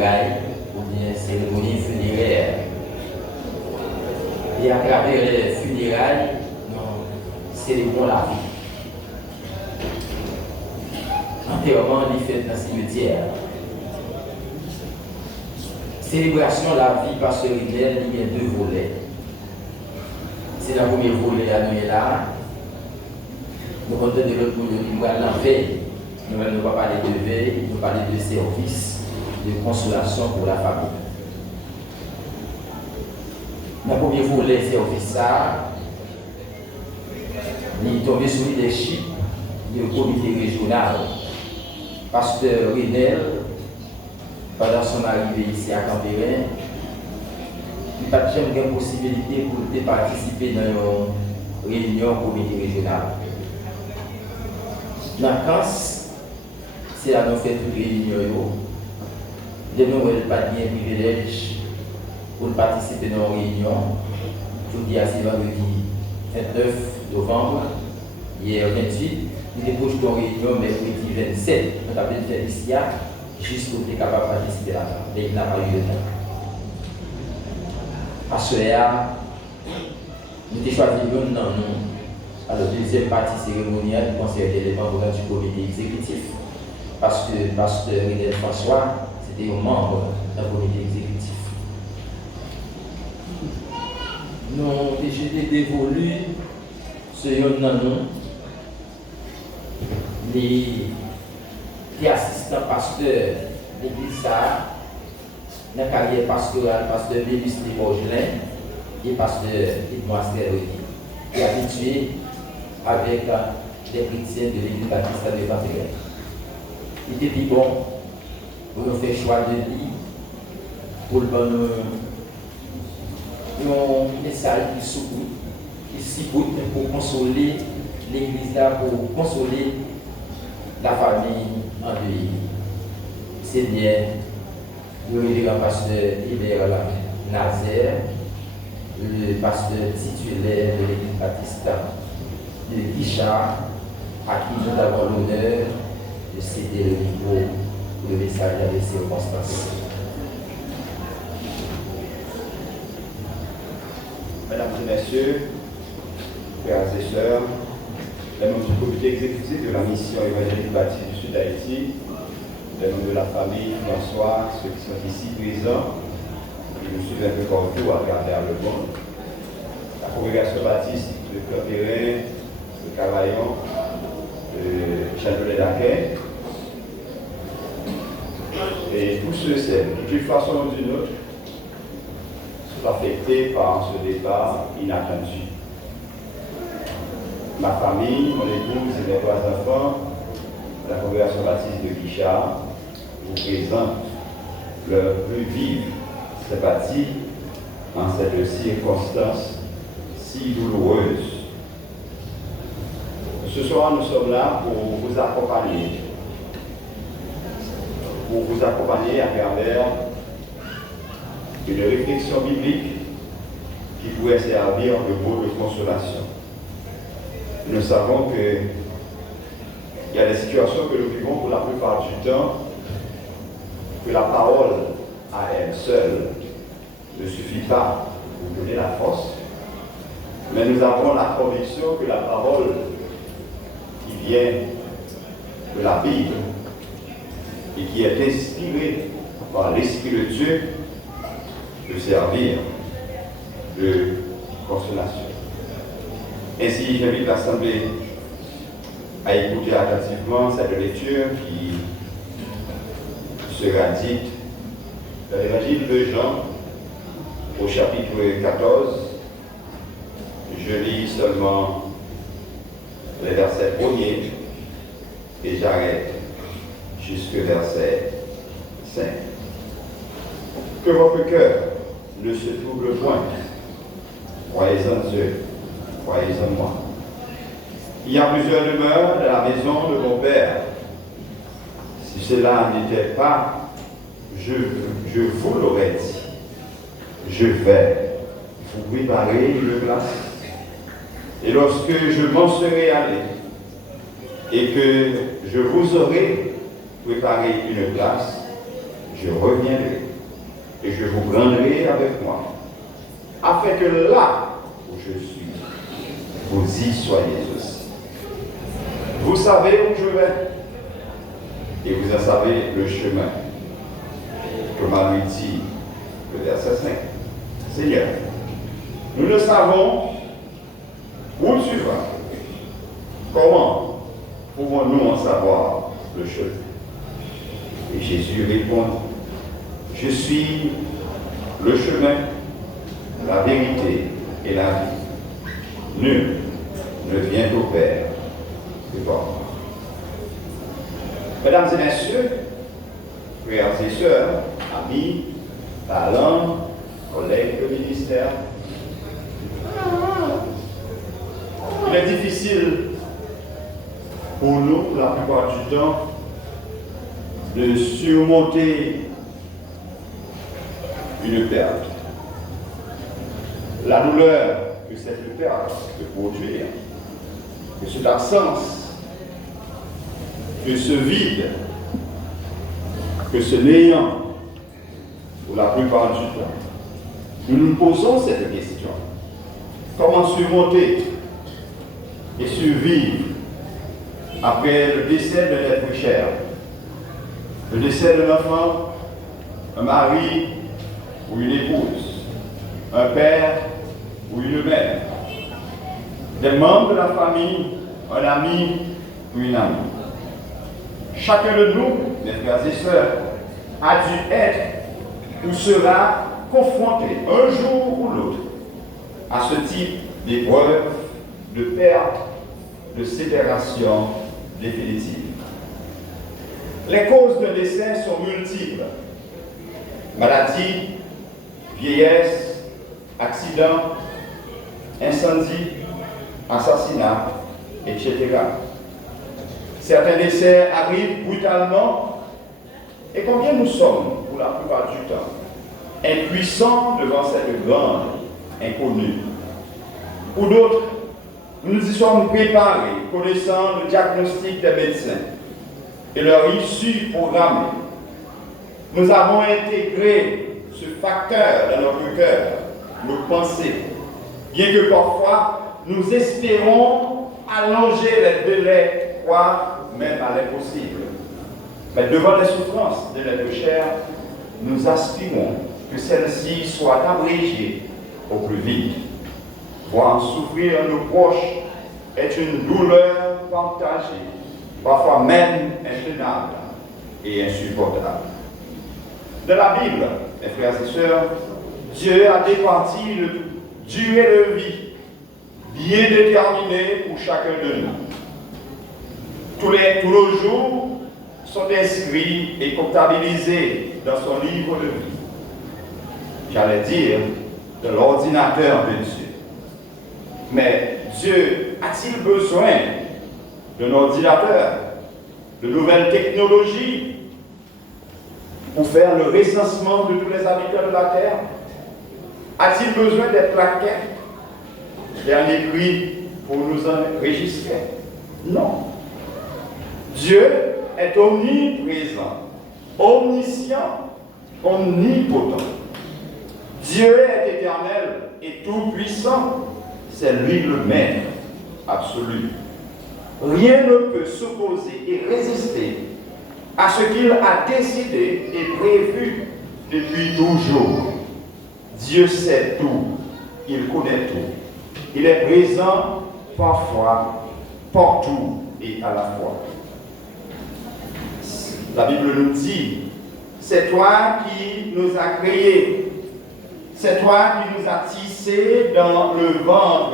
funérailles ou bien cérémonie funéraire. Et à travers les funérailles, nous célébrons la vie. Enterrement est fait dans le cimetière. Célébration de la vie par ce Ridel, il y a deux volets. C'est le premier volet à nous là. Nous comptons de l'autre volet qui va l'enveille. Nous allons pas parler de veille, nous parler de service, de consolation pour la famille. Dans le premier volet, service ça, il est tombé sous le leadership du comité régional. Pasteur Ridel, pendant son arrivée ici à Cambérène, il n'a pas jamais de possibilité pour participer dans une réunion au comité régional. Dans la France, c'est là que nous faisons toutes les réunions. De nous, nous pas de privilège pour participer dans une réunion. Je dis à ce vendredi 29 novembre, hier 28, nous déposons une réunion mercredi 27. Nous avons fait ici jusqu'à ce qu'on est capable de participer là-bas. Mais il n'a pas eu de temps. À ce moment-là, nous avons choisi l'un dans nous. Alors, deuxième partie cérémoniale du conseil des membres du comité exécutif. Parce que Pasteur Ridel François, c'était un membre du comité exécutif. Nous avons déjà dévolu ce yon dans nous. Les assistants pasteurs de l'église dans la carrière pastorale, pasteur Bélis Mogelin et pasteur Edmond Asteroïdi, qui est habitué avec les chrétiens de l'église baptiste de Cambérène. Il était bon pour nous faire choix de vie, pour nous un message qui s'écoute pour consoler l'église là, pour consoler la famille en deuil. C'est bien le révérend pasteur Hébert Nazaire, le pasteur titulaire de l'église baptiste de Guichard, à qui nous avons l'honneur de céder le micro pour le message à des circonstances. Mesdames et messieurs, frères et sœurs, les membres du comité exécutif de la mission évangélique baptiste du Sud d'Haïti, les membres de la famille, François, ceux qui sont ici présents, qui nous suivent un peu partout à travers le monde, la congrégation baptiste de Cambérène, de Cavaillon, de Châtelet-d'Aquin, et tous ceux qui, d'une façon ou d'une autre, sont affectés par ce départ inattendu. Ma famille, mon épouse et mes trois enfants, la congrégation baptiste de Guichard, vous présente leur plus vive sympathie en cette circonstance si douloureuse. Ce soir, nous sommes là pour vous accompagner. Pour vous accompagner à travers une réflexion biblique qui pourrait servir de mot de consolation. Nous savons qu'il y a des situations que nous vivons pour la plupart du temps, que la parole à elle seule ne suffit pas pour donner la force, mais nous avons la conviction que la parole qui vient de la Bible et qui est inspirée par l'Esprit de Dieu peut servir de consolation. Ainsi, j'invite l'Assemblée à écouter attentivement cette lecture qui sera dite dans l'évangile de Jean au chapitre 14. Je lis seulement les versets premiers et j'arrête jusqu'au verset 5. Que votre cœur ne se trouble point. Croyez en Dieu, croyez en moi. Il y a plusieurs demeures dans la maison de mon Père. Si cela n'était pas, je vous l'aurais dit. Je vais vous préparer une place. Et lorsque je m'en serai allé et que je vous aurai préparé une place, je reviendrai et je vous prendrai avec moi, afin que là où je suis, vous y soyez aussi. Vous savez où je vais, et vous en savez le chemin. Comme lui dit le verset 5. Seigneur, nous ne savons où tu vas. Comment pouvons-nous en savoir le chemin? Et Jésus répond, je suis le chemin, la vérité et la vie. Nul ne vient au Père que par moi. Mesdames et messieurs, frères et sœurs, amis, parents, collègues de ministère, il est difficile pour nous, la plupart du temps, de surmonter une perte. La douleur que cette perte peut produire, que cette absence, que ce vide, que ce néant, pour la plupart du temps, nous nous posons cette question. Comment surmonter et survivre après le décès de l'être cher, le décès d'un enfant, un mari ou une épouse, un père ou une mère, des membres de la famille, un ami ou une amie. Chacun de nous, mes frères et sœurs, a dû être ou sera confronté un jour ou l'autre à ce type d'épreuve, de perte, de séparation définitive. Les causes de décès sont multiples. Maladie, vieillesse, accident, incendie, assassinat, etc. Certains décès arrivent brutalement. Et combien nous sommes, pour la plupart du temps, impuissants devant cette grande inconnue? Pour d'autres, nous nous y sommes préparés, connaissant le diagnostic des médecins et leur issue programmée. Nous avons intégré ce facteur dans notre cœur, nos pensées, bien que parfois nous espérons allonger les délais, voire même à l'impossible. Mais devant les souffrances de l'être cher, nous aspirons que celles-ci soient abrégées au plus vite. Voir souffrir nos proches est une douleur partagée, parfois même intenable et insupportable. Dans la Bible, mes frères et sœurs, Dieu a départi une durée de vie bien déterminée pour chacun de nous. Tous les jours sont inscrits et comptabilisés dans son livre de vie. J'allais dire, de l'ordinateur de Dieu. Mais Dieu a-t-il besoin d'un ordinateur, de nouvelles technologies pour faire le recensement de tous les habitants de la terre? A-t-il besoin des plaquettes, dernier prix pour nous enregistrer? Non. Dieu est omniprésent, omniscient, omnipotent. Dieu est éternel et tout-puissant. C'est lui le maître absolu. Rien ne peut s'opposer et résister à ce qu'il a décidé et prévu depuis toujours. Dieu sait tout, il connaît tout. Il est présent parfois, partout et à la fois. La Bible nous dit, c'est toi qui nous as créés. C'est toi qui nous as tissés dans le ventre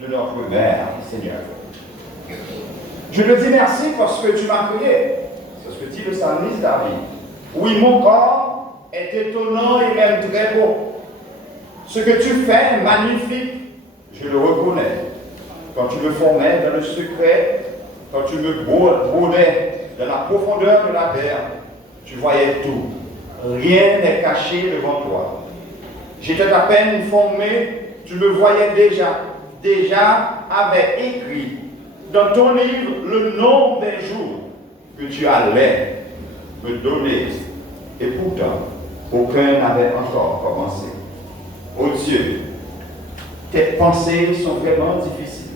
de notre mère, Seigneur. Je te dis merci parce que tu m'as créé. C'est ce que dit le psalmiste David. Oui, mon corps est étonnant et même très beau. Ce que tu fais est magnifique, je le reconnais. Quand tu me formais dans le secret, quand tu me brodais dans la profondeur de la terre, tu voyais tout. Rien n'est caché devant toi. J'étais à peine formé, tu me voyais déjà avait écrit dans ton livre le nombre des jours que tu allais me donner. Et pourtant, aucun n'avait encore commencé. Oh Dieu, tes pensées sont vraiment difficiles.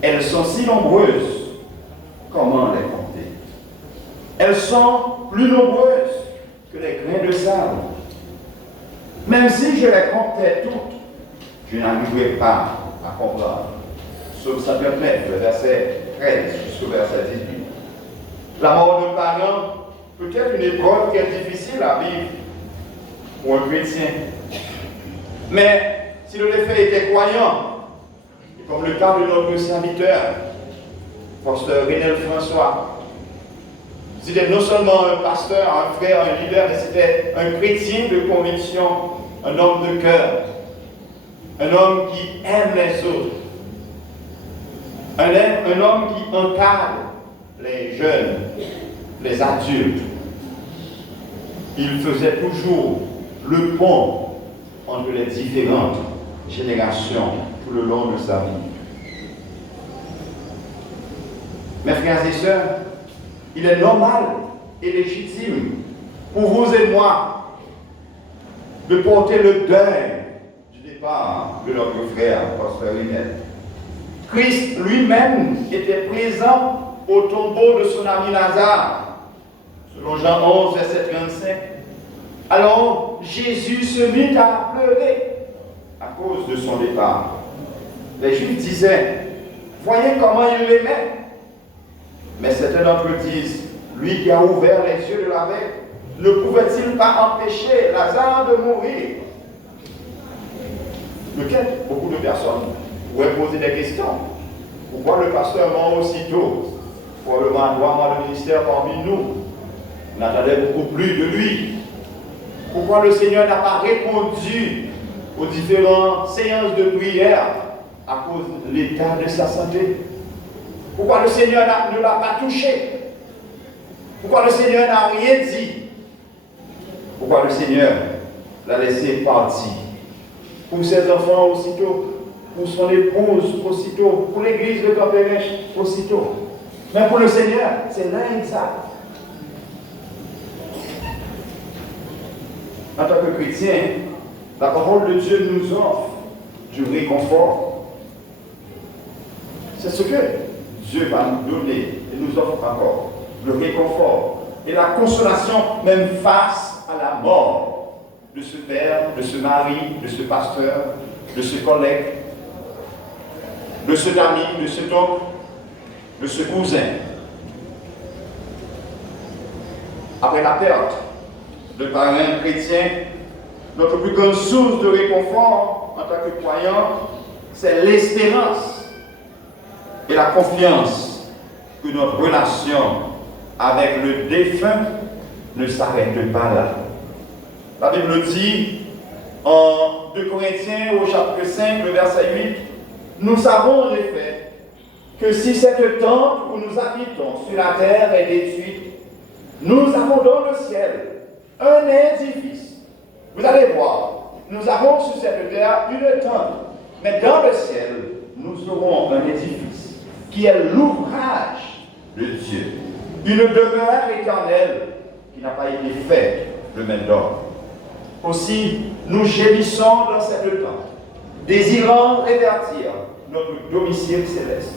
Elles sont si nombreuses, comment les compter? Elles sont plus nombreuses que les grains de sable. Même si je les comptais toutes, je n'arriverai pas à comprendre. Psaume 59, le verset 13 jusqu'au verset 18. La mort d'un parent peut être une épreuve qui est difficile à vivre pour un chrétien. Mais si le défunt était croyant, et comme le cas de notre serviteur, pasteur Renel François, c'était non seulement un pasteur, un frère, un leader, mais c'était un chrétien de conviction, un homme de cœur, un homme qui aime les autres, un homme qui encadre les jeunes, les adultes. Il faisait toujours le pont entre les différentes générations tout le long de sa vie. Mes frères et sœurs, il est normal et légitime pour vous et moi de porter le deuil du départ de notre frère, pasteur Renel. Christ lui-même était présent au tombeau de son ami Lazare, selon Jean 11, verset 35. Alors Jésus se mit à pleurer à cause de son départ. Les Juifs disaient, voyez comment il l'aimait. Mais certains d'entre eux disent, lui qui a ouvert les yeux de la veille, ne pouvait-il pas empêcher Lazare de mourir? Lequel beaucoup de personnes pourraient poser des questions. Pourquoi le pasteur mort aussitôt? Probablement avoir le ministère parmi nous. On attendait beaucoup plus de lui. Pourquoi le Seigneur n'a pas répondu aux différentes séances de prière à cause de l'état de sa santé? Pourquoi le Seigneur ne l'a pas touché? Pourquoi le Seigneur n'a rien dit? Pourquoi le Seigneur l'a laissé partir? Pour ses enfants aussitôt, pour son épouse aussitôt, pour l'église de Campérèche aussitôt. Mais pour le Seigneur, c'est l'inexact. En tant que chrétien, la parole de Dieu nous offre du réconfort. C'est ce que Dieu va nous donner et nous offre encore. Le réconfort et la consolation même face à la mort de ce père, de ce mari, de ce pasteur, de ce collègue, de cet ami, de cet oncle, de ce cousin. Après la perte de parents chrétiens, notre plus grande source de réconfort en tant que croyants, c'est l'espérance et la confiance que notre relation avec le défunt ne s'arrête pas là. La Bible dit en 2 Corinthiens au chapitre 5, le verset 8, nous savons en effet que si cette tente où nous habitons sur la terre est détruite, nous avons dans le ciel un édifice. Vous allez voir, nous avons sur cette terre une tente, mais dans le ciel, nous aurons un édifice qui est l'ouvrage de Dieu, une demeure éternelle qui n'a pas été faite de main d'homme. Aussi, nous gémissons dans cette tente, désirant révertir notre domicile céleste.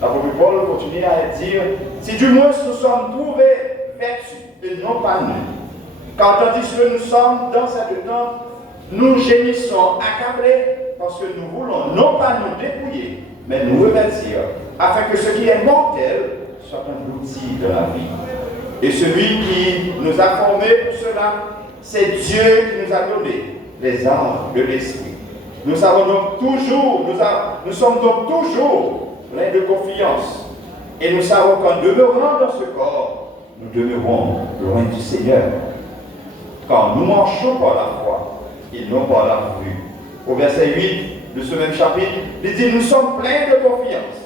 L'apôtre Paul continue à dire, si du moins nous sommes trouvés vêtus et non pas nus, car tandis que nous sommes dans cette tente, nous gémissons accablés parce que nous voulons non pas nous dépouiller, mais nous revêtir, afin que ce qui est mortel soit un outil de la vie. Et celui qui nous a formés pour cela, c'est Dieu qui nous a donné les armes de l'esprit. Nous sommes donc toujours pleins de confiance. Et nous savons qu'en demeurant dans ce corps, nous demeurons loin du Seigneur. Car nous marchons par la foi et non par la vue. Au verset 8 de ce même chapitre, il dit, nous sommes pleins de confiance.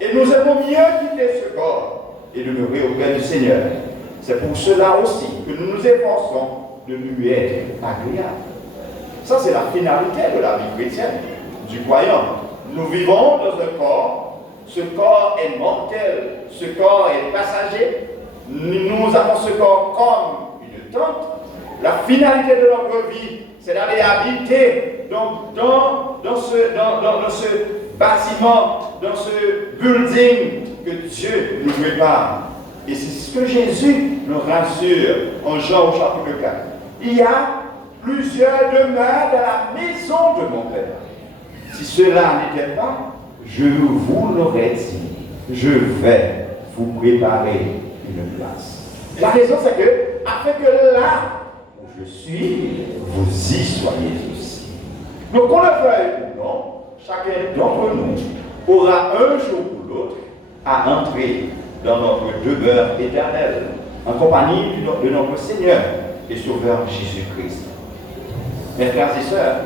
Et nous aimons mieux quitter ce corps et demeurer auprès du Seigneur. C'est pour cela aussi que nous nous efforçons de lui être agréable. Ça, c'est la finalité de la vie chrétienne, du croyant. Nous vivons dans un corps, ce corps est mortel, ce corps est passager. Nous avons ce corps comme une tente, La finalité de notre vie, c'est d'aller habiter dans ce bâtiment, dans ce building que Dieu nous prépare. Et c'est ce que Jésus nous rassure en Jean au chapitre 4. Il y a plusieurs demeures dans la maison de mon Père. Si cela n'était pas, je vous l'aurais dit. Je vais vous préparer une place. La raison, c'est que, afin que là où je suis, vous y soyez aussi. Donc, qu'on le veuille ou non, chacun d'entre nous aura un jour ou l'autre à entrer dans notre demeure éternelle, en compagnie de notre Seigneur et Sauveur Jésus-Christ. Mes frères et sœurs,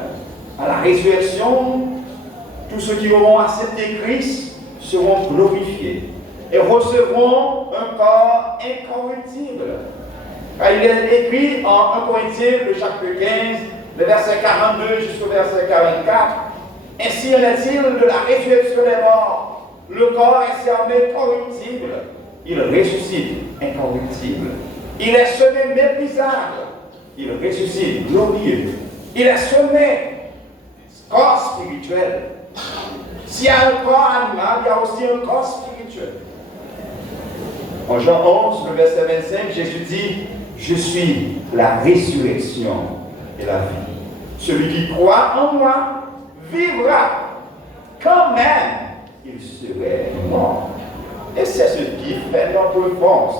à la résurrection, tous ceux qui auront accepté Christ seront glorifiés et recevront un corps incorruptible. Car il est écrit en 1 Corinthiens, le chapitre 15, le verset 42 jusqu'au verset 44. Ainsi en est-il de la résurrection des morts. Le corps est cerné corruptible, il ressuscite incorruptible. Il est semé méprisable, il ressuscite glorieux. Il est semé corps spirituel. S'il y a un corps animal, il y a aussi un corps spirituel. En Jean 11, le verset 25, Jésus dit: je suis la résurrection et la vie. Celui qui croit en moi vivra, quand même il serait mort. Et c'est ce qui fait notre force,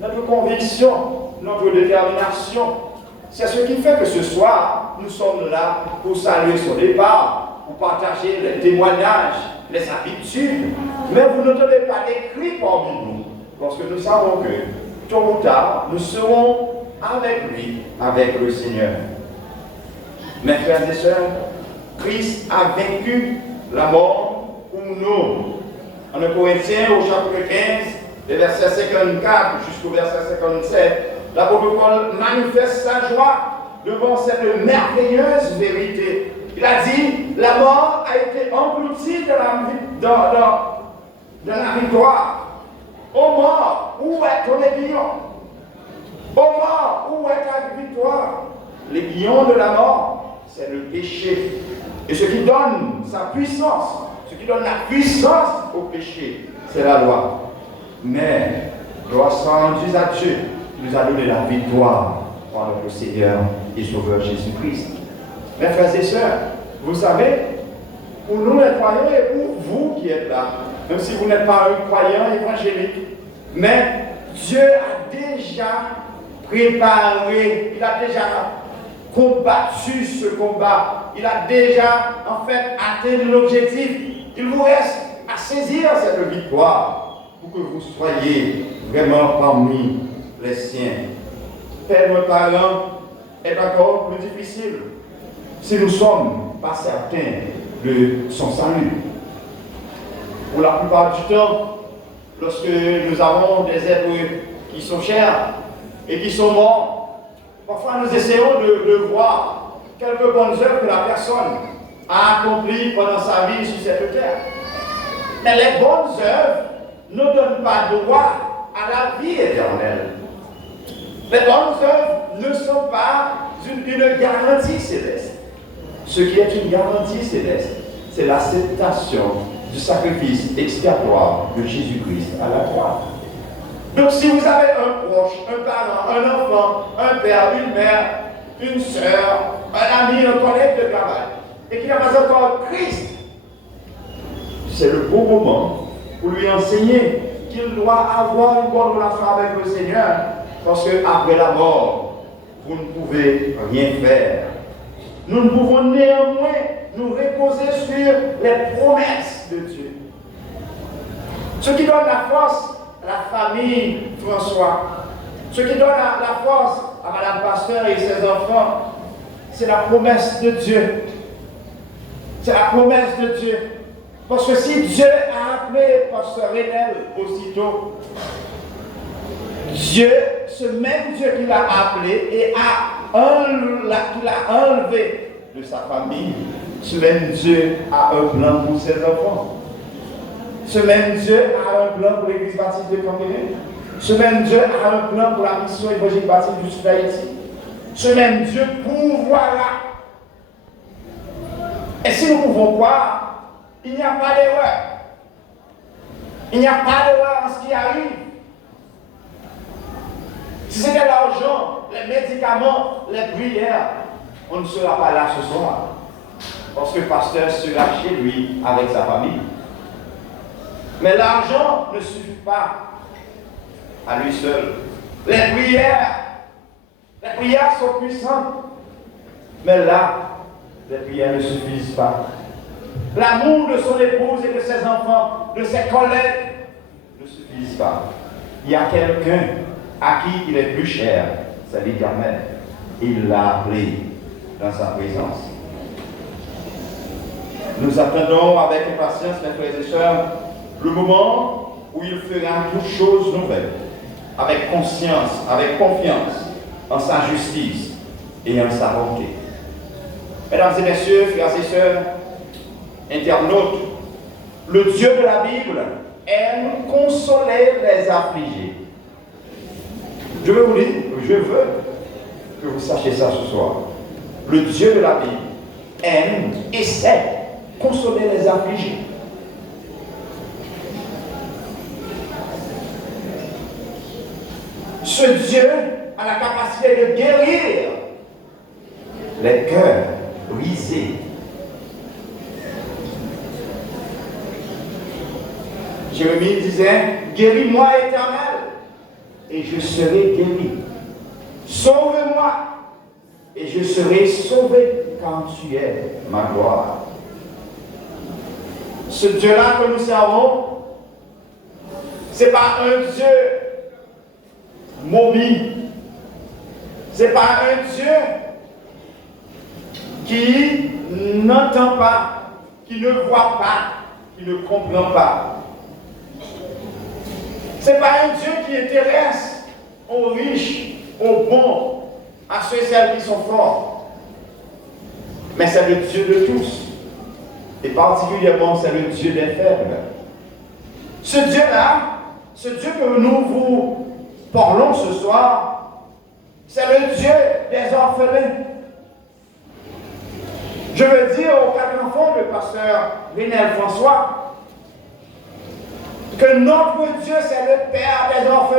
notre conviction, notre détermination. C'est ce qui fait que ce soir, nous sommes là pour saluer son départ, pour partager les témoignages, les habitudes. Mais vous n'entendez pas des cris parmi nous, parce que nous savons que, tôt ou tard, nous serons avec lui, avec le Seigneur. Mes frères et sœurs, Christ a vaincu la mort pour nous. En 1 Corinthiens, au chapitre 15, les versets 54 jusqu'au verset 57, l'apôtre Paul manifeste sa joie devant cette merveilleuse vérité. Il a dit: la mort a été engloutie dans la victoire. Ô mort, où est ton aiguillon? Ô mort, où est ta victoire? L'aiguillon de la mort, c'est le péché. Et ce qui donne sa puissance, ce qui donne la puissance au péché, c'est la loi. Mais, gloire soit rendue à Dieu, qui nous a donné la victoire par notre Seigneur et Sauveur Jésus-Christ. Mes frères et sœurs, vous savez, pour nous les croyants et pour vous qui êtes là, même si vous n'êtes pas un croyant évangélique, mais Dieu a déjà préparé, il a déjà combattu ce combat, il a déjà en fait atteint l'objectif. Il vous reste à saisir cette victoire pour que vous soyez vraiment parmi les siens. Être parent est encore plus difficile si nous ne sommes pas certains de son salut. Pour la plupart du temps, lorsque nous avons des êtres qui sont chers et qui sont morts, parfois nous essayons de voir quelques bonnes œuvres que la personne a accomplies pendant sa vie sur cette terre. Mais les bonnes œuvres ne donnent pas droit à la vie éternelle. Les bonnes œuvres ne sont pas une garantie céleste. Ce qui est une garantie céleste, c'est l'acceptation du sacrifice expiatoire de Jésus-Christ à la croix. Donc si vous avez un proche, un parent, un enfant, un père, une mère, une sœur, un ami, un collègue de travail, et qui n'a pas encore Christ, c'est le bon moment pour lui enseigner qu'il doit avoir une bonne relation avec le Seigneur, parce qu'après la mort, vous ne pouvez rien faire. Nous ne pouvons néanmoins nous reposer sur les promesses de Dieu. Ce qui donne la force à la famille François, ce qui donne la force à Madame Pasteur et ses enfants, c'est la promesse de Dieu. C'est la promesse de Dieu. Parce que si Dieu a appelé Pasteur Renel aussitôt, Dieu, ce même Dieu qui l'a appelé et qui l'a enlevé de sa famille, ce même Dieu a un plan pour ses enfants. Ce même Dieu a un plan pour l'église baptiste de Cambérène. Ce même Dieu a un plan pour la mission évangélique baptiste du Sud Haïti. Ce même Dieu pourvoira. Et si nous pouvons croire, il n'y a pas d'erreur. Il n'y a pas d'erreur en ce qui arrive. Si c'était l'argent, les médicaments, les prières, on ne sera pas là ce soir. Parce que le pasteur sera chez lui avec sa famille. Mais l'argent ne suffit pas à lui seul. Les prières sont puissantes. Mais là, les prières ne suffisent pas. L'amour de son épouse et de ses enfants, de ses collègues, ne suffisent pas. Il y a quelqu'un à qui il est plus cher, c'est l'Éternel. Il l'a appelé dans sa présence. Nous attendons avec impatience, mes frères et sœurs, le moment où il fera toutes choses nouvelles, avec conscience, avec confiance, en sa justice et en sa bonté. Mesdames et messieurs, frères et sœurs, internautes, le Dieu de la Bible aime consoler les affligés. Je veux vous dire, je veux que vous sachiez ça ce soir. Le Dieu de la Bible aime et sait consoler les affligés. Ce Dieu a la capacité de guérir les cœurs brisés. Jérémie disait, guéris-moi Éternel, et je serai guéri. Sauve-moi, et je serai sauvé, car tu es ma gloire. Ce Dieu-là que nous servons, ce n'est pas un Dieu mobile. Ce n'est pas un Dieu qui n'entend pas, qui ne voit pas, qui ne comprend pas. Ce n'est pas un Dieu qui intéresse aux riches, aux bons, à ceux et celles qui sont forts. Mais c'est le Dieu de tous. Et particulièrement, c'est le Dieu des faibles. Ce Dieu-là, ce Dieu que nous vous parlons ce soir, c'est le Dieu des orphelins. Je veux dire aux quatre enfants du pasteur Renel François que notre Dieu, c'est le Père des orphelins.